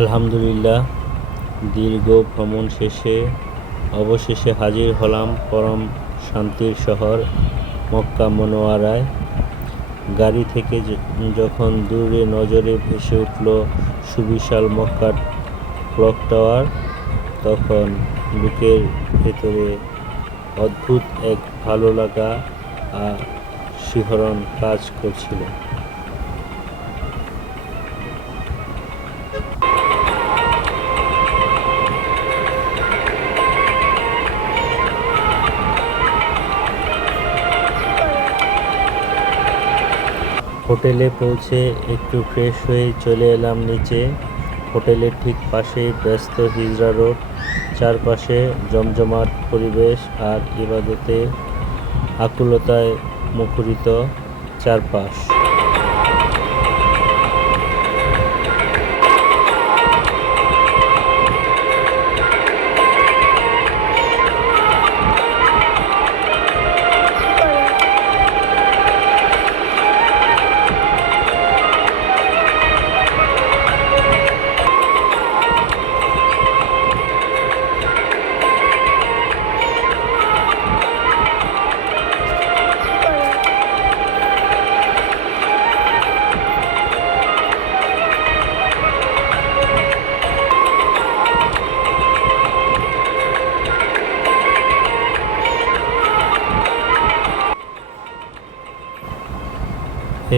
আলহামদুলিল্লাহ, দীর্ঘ ভ্রমণ শেষে অবশেষে হাজির হলাম পরম শান্তির শহর মক্কা মুনাওয়ারায়। গাড়ি থেকে যখন দূরে নজরে ভেসে উঠল সুবিশাল মক্কার ক্লক টাওয়ার, তখন বুকের ভেতরে অদ্ভুত এক ভালো লাগা আর শিহরণ কাজ করছিল। হোটেলে পৌঁছে একটু ফ্রেশ হয়ে চলে এলাম নিচে। হোটেলের ঠিক পাশেই ব্যস্ত হিজরা রোড, চারপাশে জমজমাট পরিবেশ আর ইবাদতে আকুলতায় মুখরিত চারপাশ।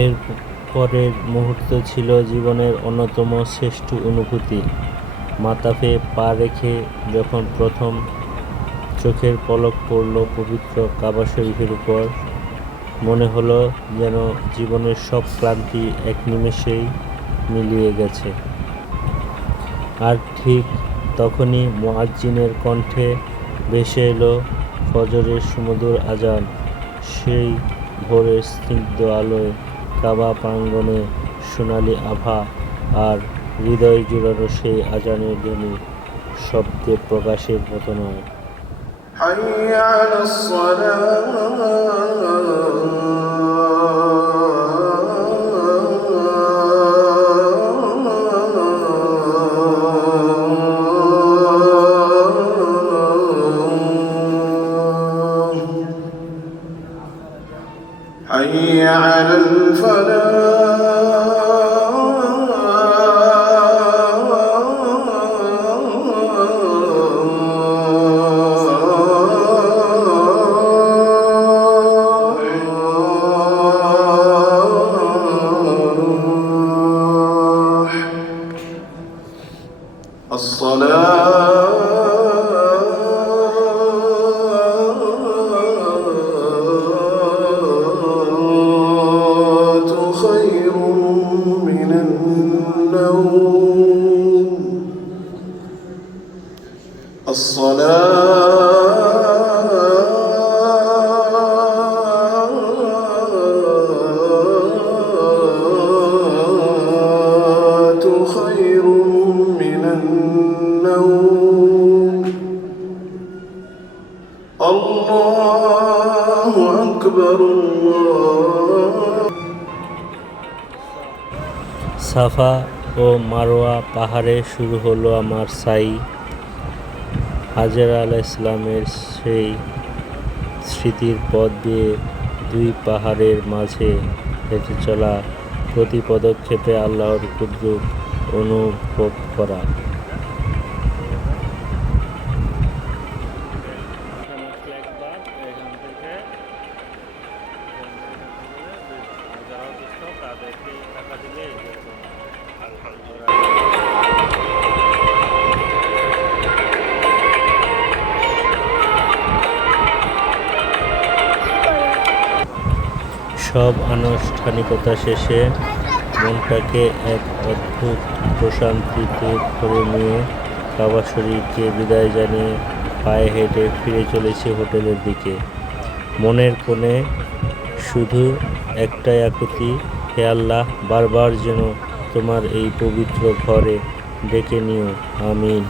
এর পরের মুহূর্ত ছিল জীবনের অন্যতম শ্রেষ্ঠ অনুভূতি। মাতাফে পা রেখে যখন প্রথম চোখের পলক পড়ল পবিত্র কাবা শরীফের উপর, মনে হলো যেন জীবনের সব ক্লান্তি এক নিমেষেই মিলিয়ে গেছে। আর ঠিক তখনই মুয়াজ্জিনের কণ্ঠে ভেসে এলো ফজরের সুমধুর আজান। সেই ভোরের স্নিগ্ধ আলোয় কাবা প্রাঙ্গণে সোনালি আভা, আর হৃদয় জুড়ানো সেই আজানের ধ্বনি শব্দে প্রকাশের মতো নয়। حي على الصلاة حي على الفلاح الصلاة خير من النوم. الصلاة خير من النوم. الله أكبر الله. সাফা ও মারোয়া পাহাড়ে শুরু হলো আমার সাই। হাজেরা আলাইহিস সালামের সেই স্মৃতির পথ দিয়ে দুই পাহাড়ের মাঝে হেঁটে চলা, প্রতি পদক্ষেপে আল্লাহর কুদরত অনুভব করা। সব আনুষ্ঠানিকতা শেষে মনটাকে এক অদ্ভুত প্রশান্তিতে ভরে নিয়ে কাবা শরীফকে বিদায় জানিয়ে পায়ে হেঁটে ফিরে চলেছি হোটেলের দিকে। মনের কোণে শুধু একটাই আকুতি, হে আল্লাহ, বারবার যেন তোমার এই পবিত্র ঘরে ডেকে নিও, আমিন।